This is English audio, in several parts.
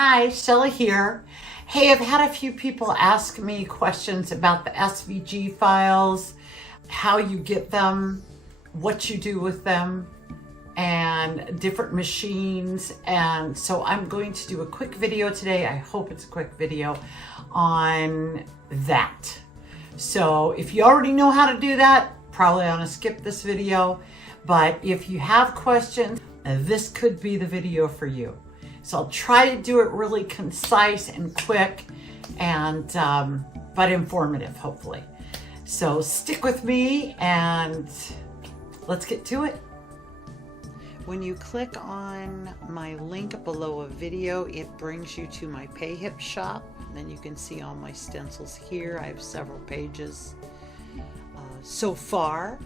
Hi, Shelley here. Hey, I've had a few people ask me questions about the SVG files, how you get them, what you do with them, and different machines. And so I'm going to do a quick video today. I hope it's a quick video on that. So if you already know how to do that, probably want to skip this video. But if you have questions, this could be the video for you. So I'll try to do it really concise and quick and but informative, hopefully. So stick with me and let's get to it. When you click on my link below a video, it brings you to my PayHip shop. Then you can see all my stencils here. I have several pages so far.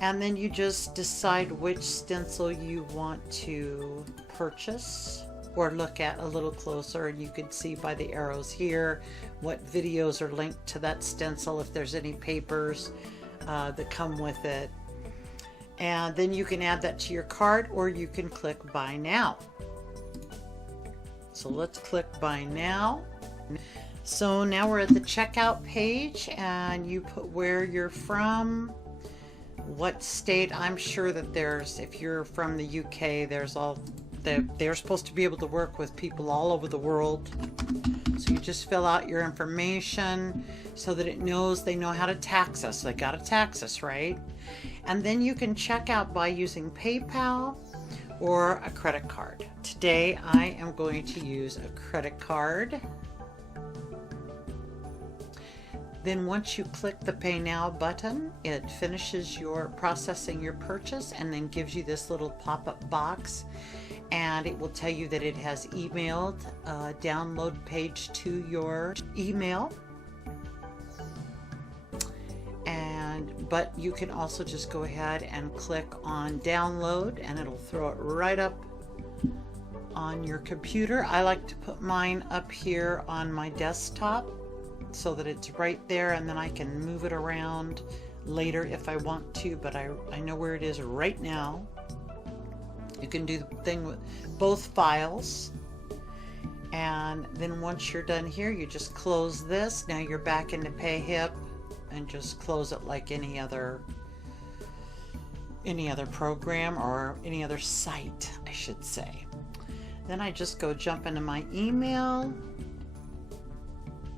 And then you just decide which stencil you want to purchase or look at a little closer, and you can see by the arrows here what videos are linked to that stencil, if there's any papers that come with it. And then you can add that to your cart, or you can click buy now. So let's click buy now. So now we're at the checkout page, and you put where you're from, what state. I'm sure that there's, if you're from the UK, there's all they're supposed to be able to work with people all over the world. So you just fill out your information so that it knows they know how to tax us. They got to tax us, right? And then you can check out by using PayPal or a credit card. Today I am going to use a credit card. Then once you click the Pay Now button, it finishes your processing your purchase and then gives you this little pop-up box, and it will tell you that it has emailed a download page to your email. But you can also just go ahead and click on download and it'll throw it right up on your computer. I like to put mine up here on my desktop so that it's right there, and then I can move it around later if I want to, but I know where it is right now. You can do the thing with both files, and then once you're done here, you just close this. Now you're back into PayHip, and just close it like any other program or any other site, I should say. Then I just go jump into my email.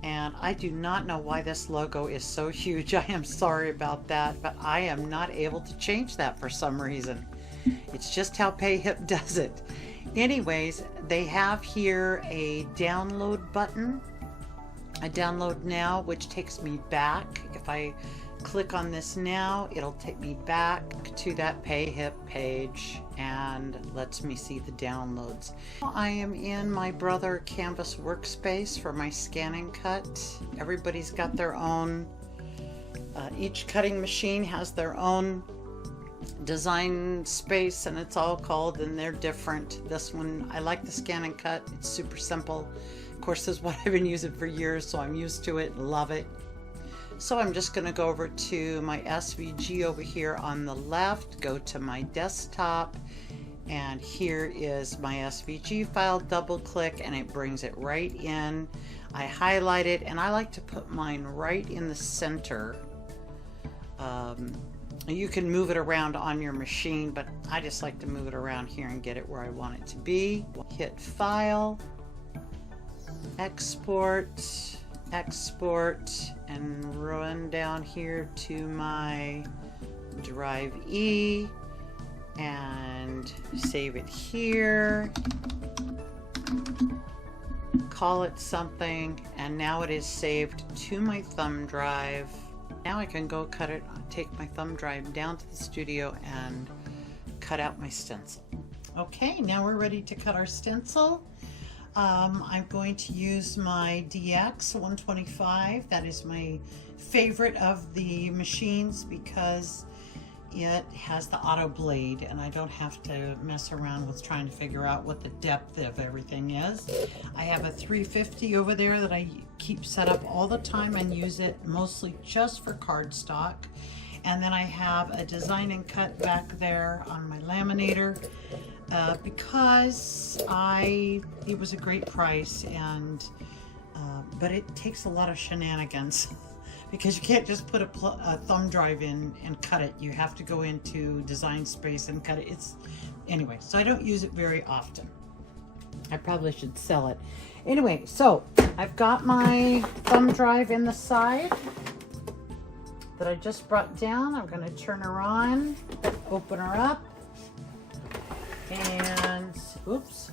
And I do not know why this logo is so huge. I am sorry about that, but I am not able to change that for some reason. It's just how PayHip does it. Anyways, they have here a download button, a download now, which takes me back. If I click on this now, it'll take me back to that PayHip page and lets me see the downloads. I am in my Brother Canvas workspace for my scan and cut. Everybody's got their own, each cutting machine has their own design space, and it's all called, and they're different. This one, I like the scan and cut. It's super simple. Of course, this is what I've been using for years, so I'm used to it, love it. So I'm just going to go over to my SVG over here on the left, go to my desktop, and here is my SVG file. Double click and it brings it right in. I highlight it, and I like to put mine right in the center. You can move it around on your machine, but I just like to move it around here and get it where I want it to be. Hit File, Export, and run down here to my Drive E and save it here, call it something, and now it is saved to my thumb drive. Now I can go cut it, take my thumb drive down to the studio and cut out my stencil. Okay, now we're ready to cut our stencil. I'm going to use my DX 125. That is my favorite of the machines because it has the auto blade and I don't have to mess around with trying to figure out what the depth of everything is. I have a 350 over there that I keep set up all the time and use it mostly just for cardstock. And then I have a design and cut back there on my laminator. because it was a great price, and but it takes a lot of shenanigans because you can't just put a thumb drive in and cut it. You have to go into Design Space and cut it. Anyway, so I don't use it very often. I probably should sell it. Anyway, so I've got my thumb drive in the side that I just brought down. I'm going to turn her on, open her up, and oops,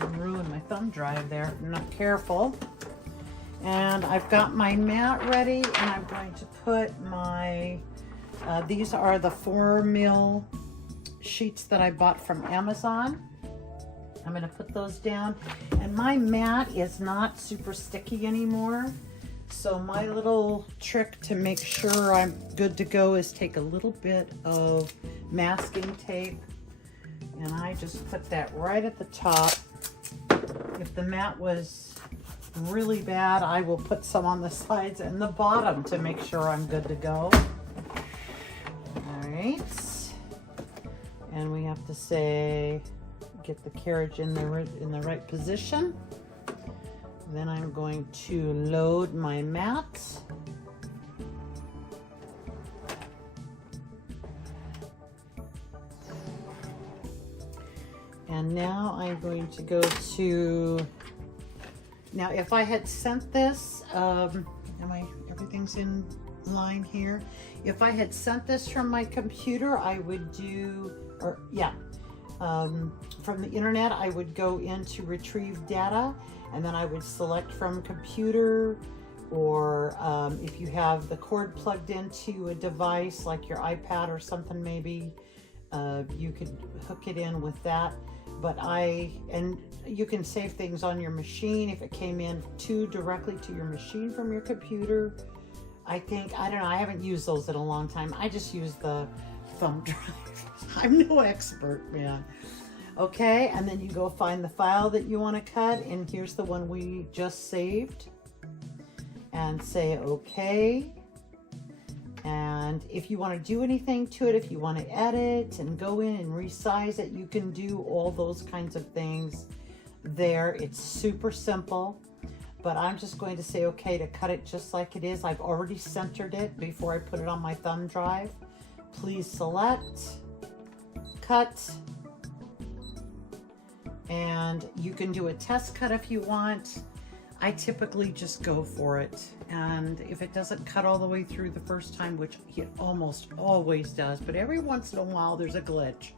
I ruined my thumb drive there. I'm not careful. And I've got my mat ready, and I'm going to put my, these are the 4mm sheets that I bought from Amazon. I'm going to put those down, and my mat is not super sticky anymore. So my little trick to make sure I'm good to go is take a little bit of masking tape, and I just put that right at the top. If the mat was really bad, I will put some on the sides and the bottom to make sure I'm good to go. All right, and we have to say, get the carriage in the right position. Then I'm going to load my mat. And now I'm going to go to, now if I had sent this, everything's in line here. If I had sent this from my computer, I would do, from the internet, I would go into retrieve data, and then I would select from computer, or if you have the cord plugged into a device like your iPad or something, maybe you could hook it in with that. But and you can save things on your machine if it came in directly to your machine from your computer. I don't know, I haven't used those in a long time. I just use the thumb drive. I'm no expert, man. Okay, and then you go find the file that you want to cut, and here's the one we just saved, and say okay. And if you want to do anything to it, if you want to edit and go in and resize it, you can do all those kinds of things there. It's super simple, but I'm just going to say okay to cut it just like it is. I've already centered it before I put it on my thumb drive. Please select, cut, and you can do a test cut if you want. I typically just go for it, and if it doesn't cut all the way through the first time, which it almost always does, but every once in a while there's a glitch,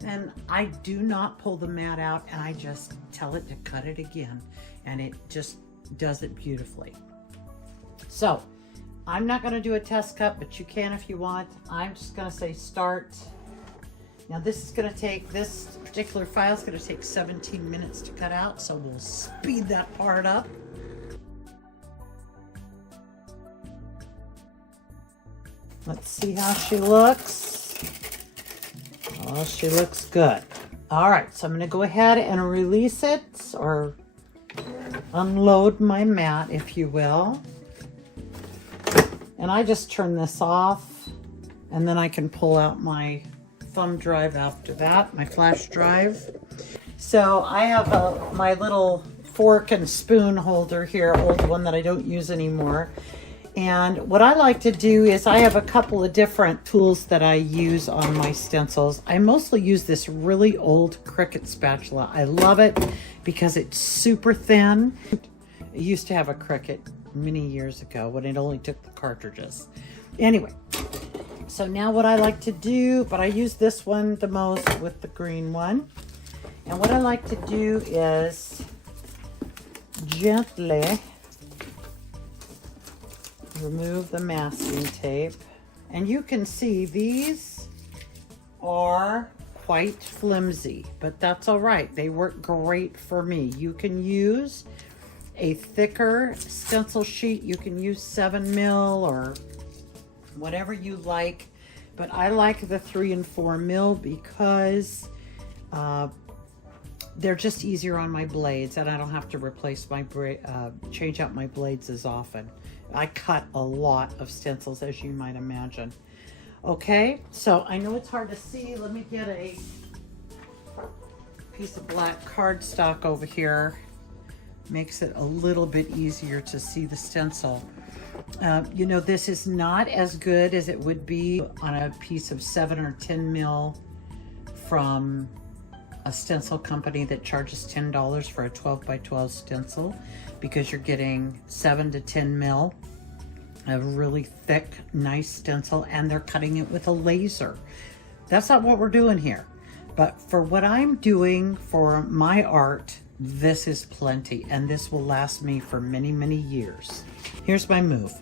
then I do not pull the mat out, and I just tell it to cut it again, and it just does it beautifully. So I'm not going to do a test cut, but you can if you want. I'm just going to say start. Now this particular file is going to take 17 minutes to cut out, so we'll speed that part up. Let's see how she looks. Oh, she looks good. All right, so I'm going to go ahead and release it, or unload my mat, if you will. And I just turn this off, and then I can pull out my thumb drive after that, my flash drive. So I have my little fork and spoon holder here, old one that I don't use anymore. And what I like to do is I have a couple of different tools that I use on my stencils. I mostly use this really old Cricut spatula. I love it because it's super thin. I used to have a Cricut many years ago when it only took the cartridges. Anyway, so now what I like to do, but I use this one the most with the green one. And what I like to do is gently remove the masking tape. And you can see these are quite flimsy, but that's all right. They work great for me. You can use a thicker stencil sheet. You can use 7mm or whatever you like, but I like the 3 and 4mm because they're just easier on my blades, and I don't have to replace my change out my blades as often. I cut a lot of stencils, as you might imagine. Okay, so I know it's hard to see. Let me get a piece of black cardstock over here. Makes it a little bit easier to see the stencil. You know, this is not as good as it would be on a piece of 7 or 10 mil from a stencil company that charges $10 for a 12 by 12 stencil, because you're getting 7 to 10 mil, a really thick, nice stencil, and they're cutting it with a laser. That's not what we're doing here. But for what I'm doing for my art, this is plenty, and this will last me for many, many years. Here's my move.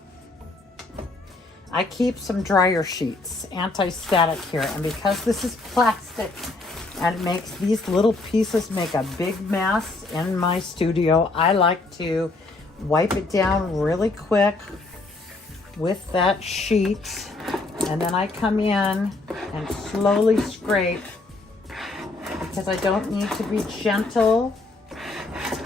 I keep some dryer sheets, anti-static here, and because this is plastic and it makes these little pieces make a big mess in my studio, I like to wipe it down really quick with that sheet, and then I come in and slowly scrape, because I don't need to be gentle.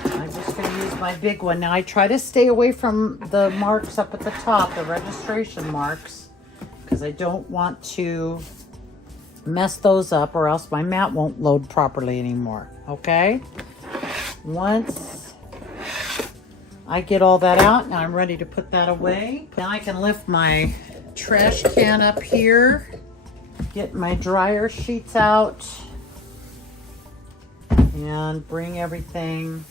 I'm just going to use my big one. Now I try to stay away from the marks up at the top, the registration marks, because I don't want to mess those up, or else my mat won't load properly anymore. Okay? Once I get all that out, now I'm ready to put that away. Now I can lift my trash can up here, get my dryer sheets out, and bring everything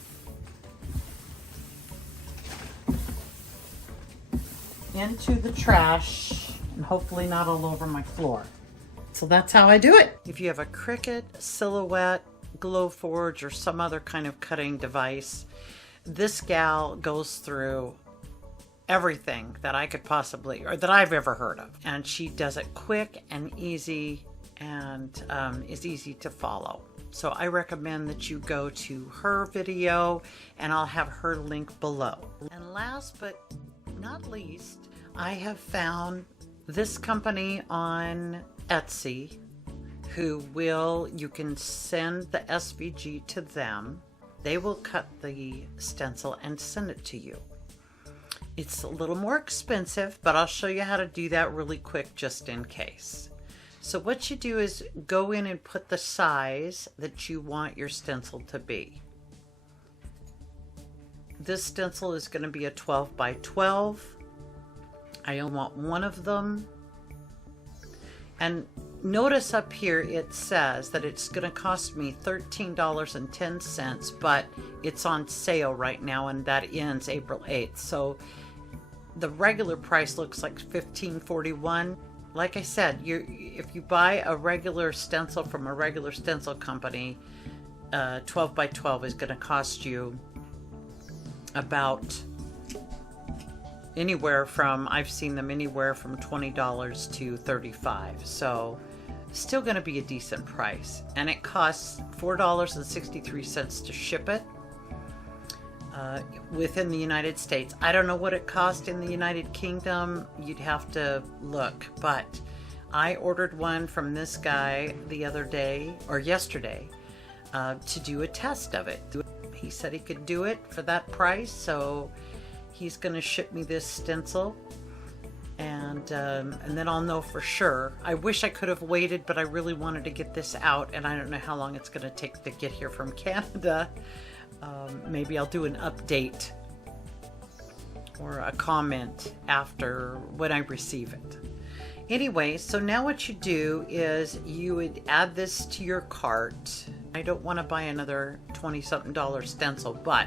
into the trash, and hopefully not all over my floor. So that's how I do it. If you have a Cricut, Silhouette, Glowforge, or some other kind of cutting device, this gal goes through everything that I could possibly, or that I've ever heard of. And she does it quick and easy, and is easy to follow. So I recommend that you go to her video, and I'll have her link below. And last but not least, I have found this company on Etsy you can send the SVG to them. They will cut the stencil and send it to you. It's a little more expensive, but I'll show you how to do that really quick just in case. So what you do is go in and put the size that you want your stencil to be. This stencil is going to be a 12 by 12. I only want one of them. And notice up here it says that it's going to cost me $13.10, but it's on sale right now, and that ends April 8th. So the regular price looks like $15.41. Like I said, if you buy a regular stencil from a regular stencil company, 12 by 12 is going to cost you about anywhere from, I've seen them anywhere from $20 to $35. So still going to be a decent price. And it costs $4.63 to ship it within the United States. I don't know what it cost in the United Kingdom. You'd have to look. But I ordered one from this guy the other day, or yesterday, to do a test of it. He said he could do it for that price, so he's going to ship me this stencil, and then I'll know for sure. I wish I could have waited, but I really wanted to get this out, and I don't know how long it's going to take to get here from Canada. Maybe I'll do an update or a comment after when I receive it. Anyway, so now what you do is you would add this to your cart. I don't want to buy another $20-something stencil, but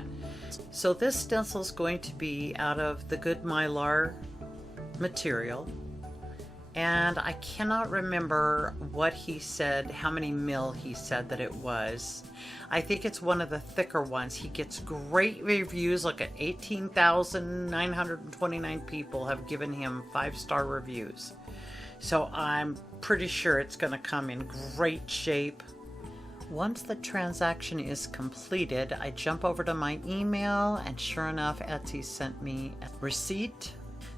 so this stencil is going to be out of the good Mylar material, and I cannot remember what he said, how many mil he said that it was. I think it's one of the thicker ones. He gets great reviews. Look at 18,929 people have given him 5-star reviews. So I'm pretty sure it's going to come in great shape. Once the transaction is completed, I jump over to my email, and sure enough, Etsy sent me a receipt.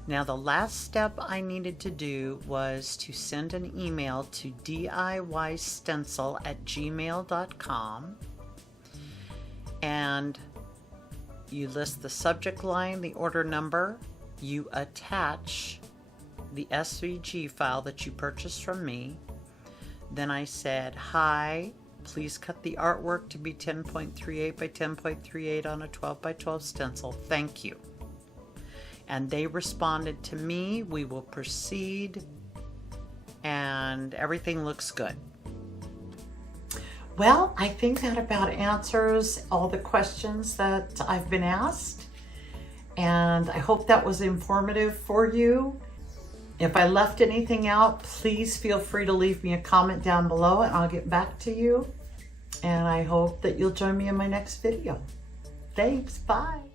Now the last step I needed to do was to send an email to DIYstencil@gmail.com, and you list the subject line, the order number, you attach the SVG file that you purchased from me. Then I said, hi, please cut the artwork to be 10.38 by 10.38 on a 12 by 12 stencil. Thank you. And they responded to me, we will proceed, and everything looks good. Well, I think that about answers all the questions that I've been asked, and I hope that was informative for you. If I left anything out, please feel free to leave me a comment down below and I'll get back to you. And I hope that you'll join me in my next video. Thanks, bye.